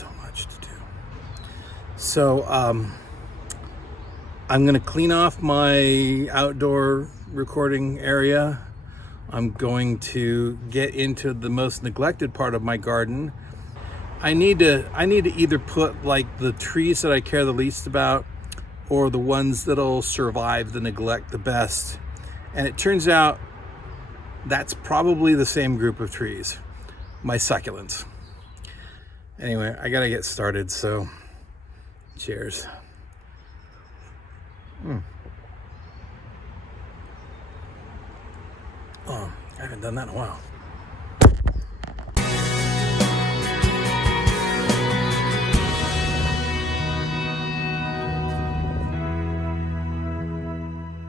so much to do. So I'm gonna clean off my outdoor recording area. I'm going to get into the most neglected part of my garden. I need to either put like the trees that I care the least about or the ones that'll survive the neglect the best. And it turns out that's probably the same group of trees, my succulents. Anyway, I gotta get started, so cheers. Oh, I haven't done that in a while.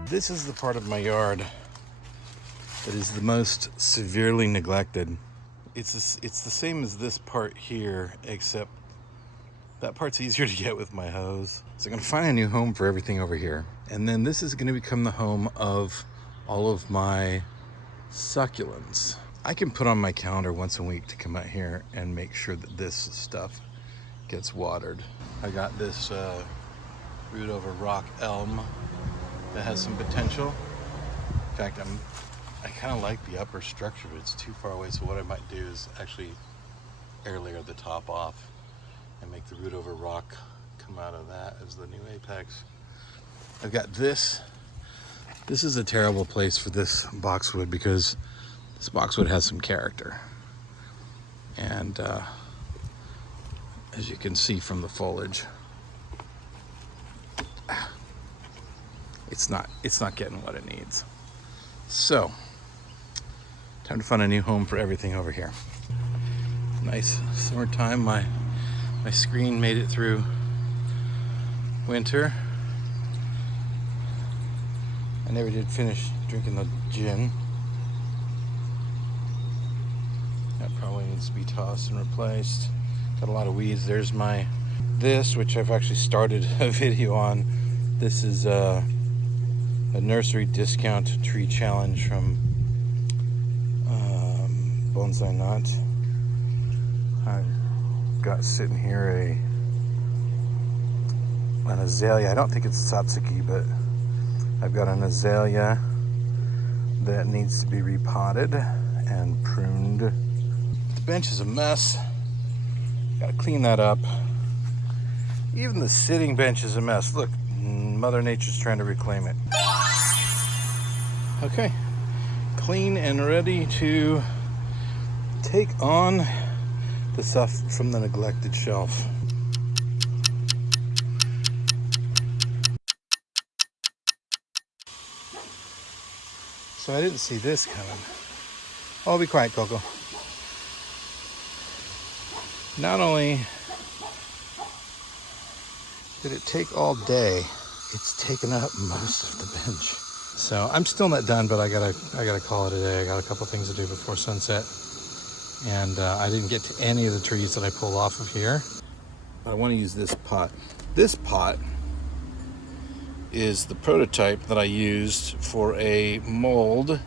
This is the part of my yard that is the most severely neglected. It's the same as this part here, except that part's easier to get with my hose. So I'm gonna find a new home for everything over here. And then this is gonna become the home of all of my succulents. I can put on my calendar once a week to come out here and make sure that this stuff gets watered. I got this root over rock elm that has some potential. In fact, I kind of like the upper structure, but it's too far away. So what I might do is actually air layer the top off and make the root over rock come out of that as the new apex. I've got this. This is a terrible place for this boxwood because this boxwood has some character. And as you can see from the foliage, it's not getting what it needs. So, time to find a new home for everything over here. Nice summertime. My screen made it through winter. I never did finish drinking the gin. That probably needs to be tossed and replaced. Got a lot of weeds. There's this, which I've actually started a video on. This is a nursery discount tree challenge from Bonsai Nut. I've got sitting here an azalea. I don't think it's Satsuki, but I've got an azalea that needs to be repotted and pruned. The bench is a mess. Gotta clean that up. Even the sitting bench is a mess. Look, Mother Nature's trying to reclaim it. Okay, clean and ready to take on the stuff from the neglected shelf. So I didn't see this coming. Oh, be quiet, Coco. Not only did it take all day, it's taken up most of the bench. So I'm still not done, but I gotta call it a day. I got a couple things to do before sunset. And I didn't get to any of the trees that I pulled off of here. But I want to use this pot. This pot is the prototype that I used for a mold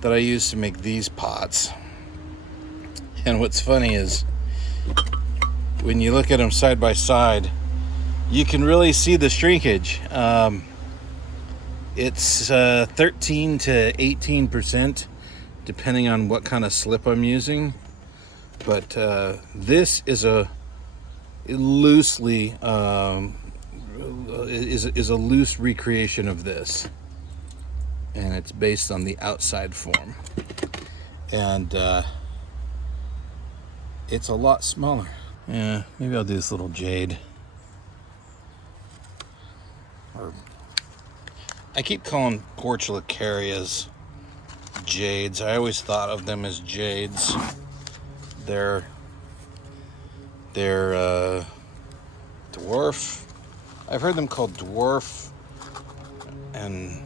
that I used to make these pots. And what's funny is when you look at them side by side, you can really see the shrinkage. It's 13 to 18%, depending on what kind of slip I'm using. But this is a loosely is a loose recreation of this, and it's based on the outside form, and it's a lot smaller. Yeah, maybe I'll do this little jade, or I keep calling portulacarias jades. I always thought of them as jades. They're dwarf. I've heard them called dwarf and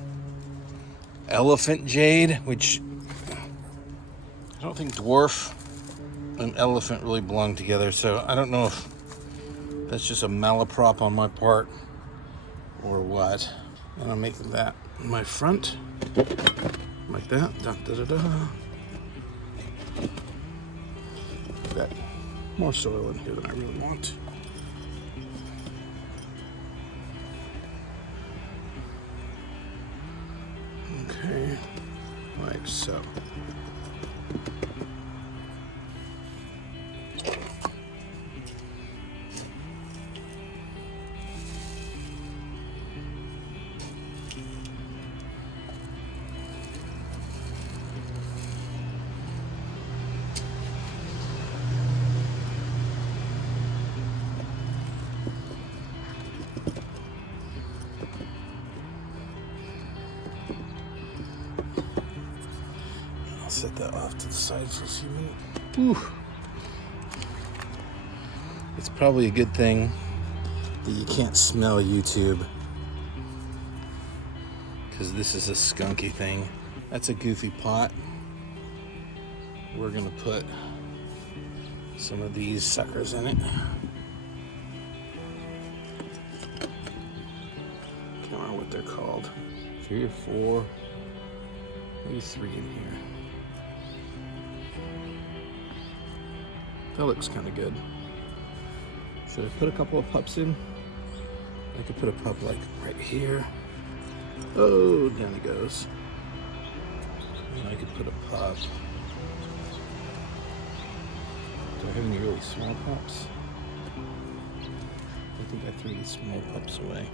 elephant jade, which I don't think dwarf and elephant really belong together. So I don't know if that's just a malaprop on my part or what. And I'll make that my front like that. Da, da, da, da. That more soil in here than I really want. Okay, like so. Set that off to the side for a few minutes. Ooh. It's probably a good thing that you can't smell YouTube, because this is a skunky thing. That's a goofy pot. We're gonna put some of these suckers in it. Can't remember what they're called. 3 or 4, maybe 3 in here. That looks kind of good. Should I put a couple of pups in? I could put a pup like right here. Oh, down he goes. And I could put a pup. Do I have any really small pups? I think I threw these small pups away.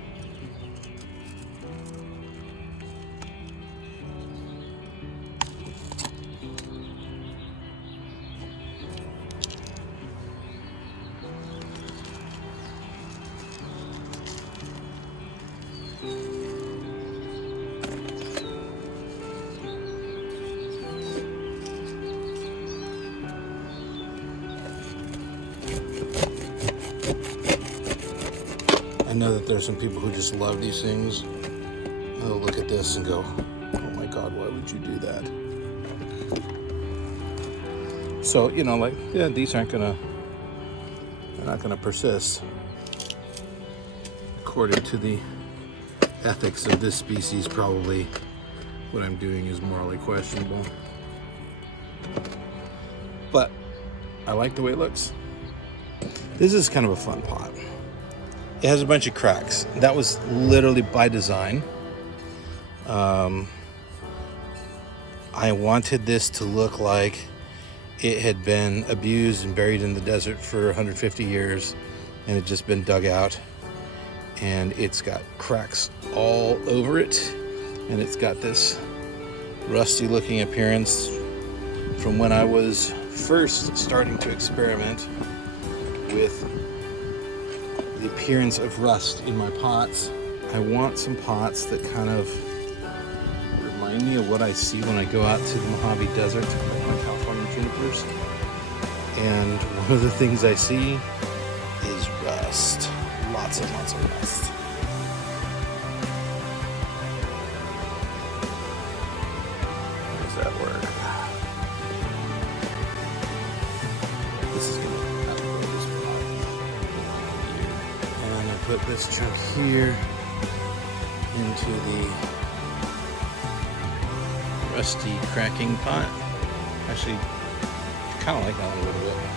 I know that there's some people who just love these things. They'll look at this and go, oh my God, why would you do that? So, you know, like, yeah, these aren't gonna, they're not gonna persist. According to the ethics of this species, probably what I'm doing is morally questionable. But I like the way it looks. This is kind of a fun pot. It has a bunch of cracks. That was literally by design. I wanted this to look like it had been abused and buried in the desert for 150 years and had just been dug out. And it's got cracks all over it. And it's got this rusty looking appearance from when I was first starting to experiment with the appearance of rust in my pots. I want some pots that kind of remind me of what I see when I go out to the Mojave Desert, like my California junipers. And one of the things I see is rust. Lots and lots of rust. What does that word? This is gonna have to go this way. And I put this chunk here into the rusty cracking pot. Actually, I kind of like that one a little bit.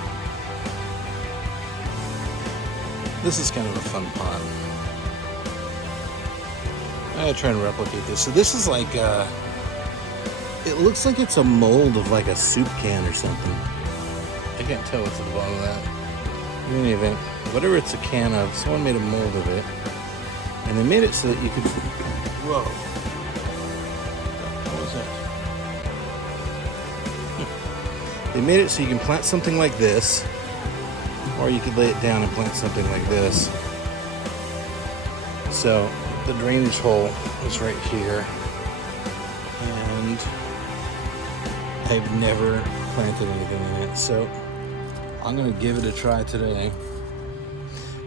This is kind of a fun pot. I'm gonna try and replicate this. So this is like, it looks like it's a mold of like a soup can or something. I can't tell what's at the bottom of that. In any event, whatever it's a can of, someone made a mold of it. And they made it so that you could, whoa. What was that? They made it so you can plant something like this, or you could lay it down and plant something like this. So the drainage hole is right here, and I've never planted anything in it, so I'm gonna give it a try today.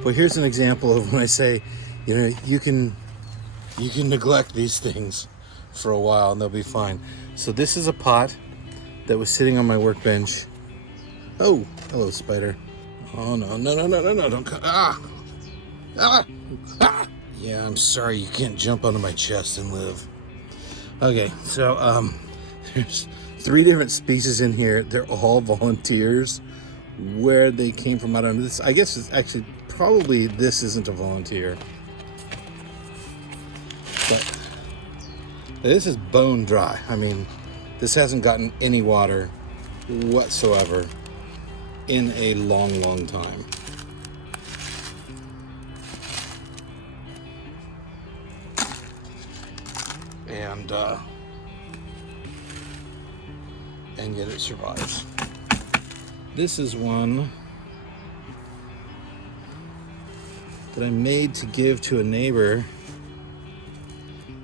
But here's an example of when I say, you know, you can neglect these things for a while and they'll be fine. So this is a pot that was sitting on my workbench. Oh, hello, spider. Oh, no, don't come. Yeah, I'm sorry, you can't jump onto my chest and live. Okay, so there's 3 different species in here. They're all volunteers. where they came from. I don't know. This, I guess it's actually probably this isn't a volunteer, but this is bone dry. I mean, this hasn't gotten any water whatsoever in a long, long time. And yet it survives. This is one that I made to give to a neighbor,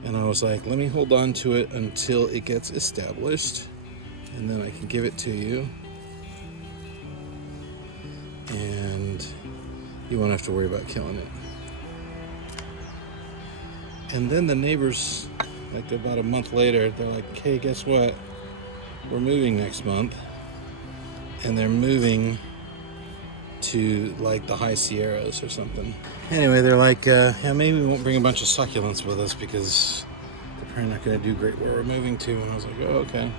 and I was like, let me hold on to it until it gets established, and then I can give it to you, and you won't have to worry about killing it. And then the neighbors, like about a month later, they're like, hey, guess what? We're moving next month. And they're moving to like the high Sierras or something. Anyway, they're like, yeah, maybe we won't bring a bunch of succulents with us because they're probably not going to do great where we're moving to. And I was like, oh, okay.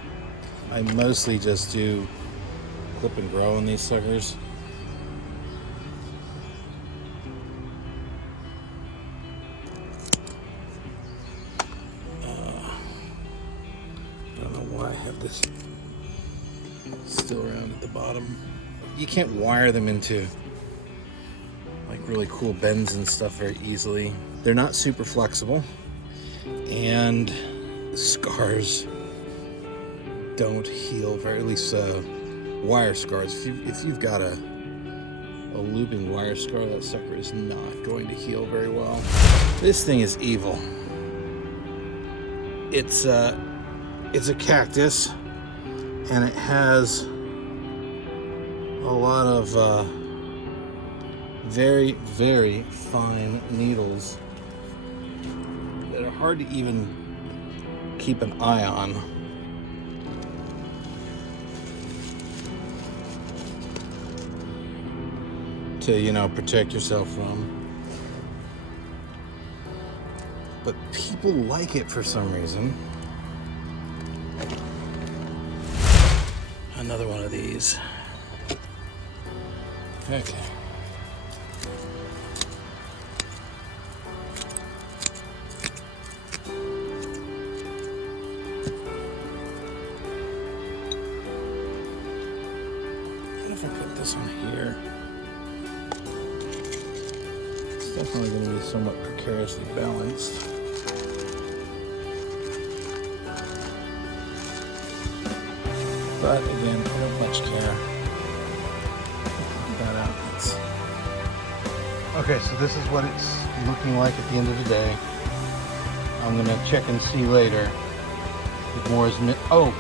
I mostly just do clip and grow on these suckers. I don't know why I have this still around at the bottom. You can't wire them into like really cool bends and stuff very easily. They're not super flexible, and scars don't heal very, at least wire scars. If you've got a looping wire scar, that sucker is not going to heal very well. This thing is evil. It's a cactus, and it has a lot of very, very fine needles that are hard to even keep an eye on. To, you know, protect yourself from. But people like it for some reason. Another one of these. Okay. What if I put this one here? It's definitely going to be somewhat precariously balanced. But again, I don't much care. That out. Okay, so this is what it's looking like at the end of the day. I'm gonna check and see later if more is oh,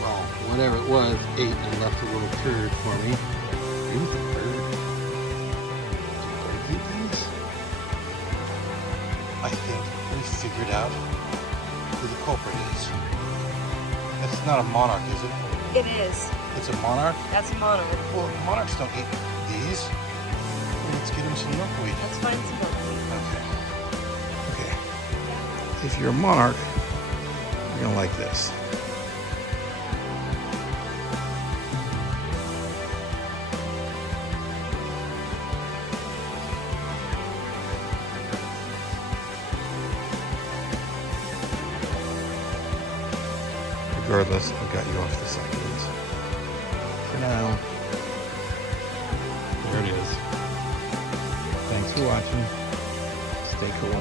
well, whatever it was, ate and left a little turd for me. Beautiful bird. Do birds eat things? I think we figured out who the culprit is. It's not a monarch, is it? It is. It's a monarch? That's a monarch. Well, monarchs don't eat these. Let's get him some milkweed. Let's find some milkweed. Okay. Okay. If you're a monarch, you're going to like this. Regardless, I got you off the succulents. For now, there it is. Thanks for watching. Stay cool.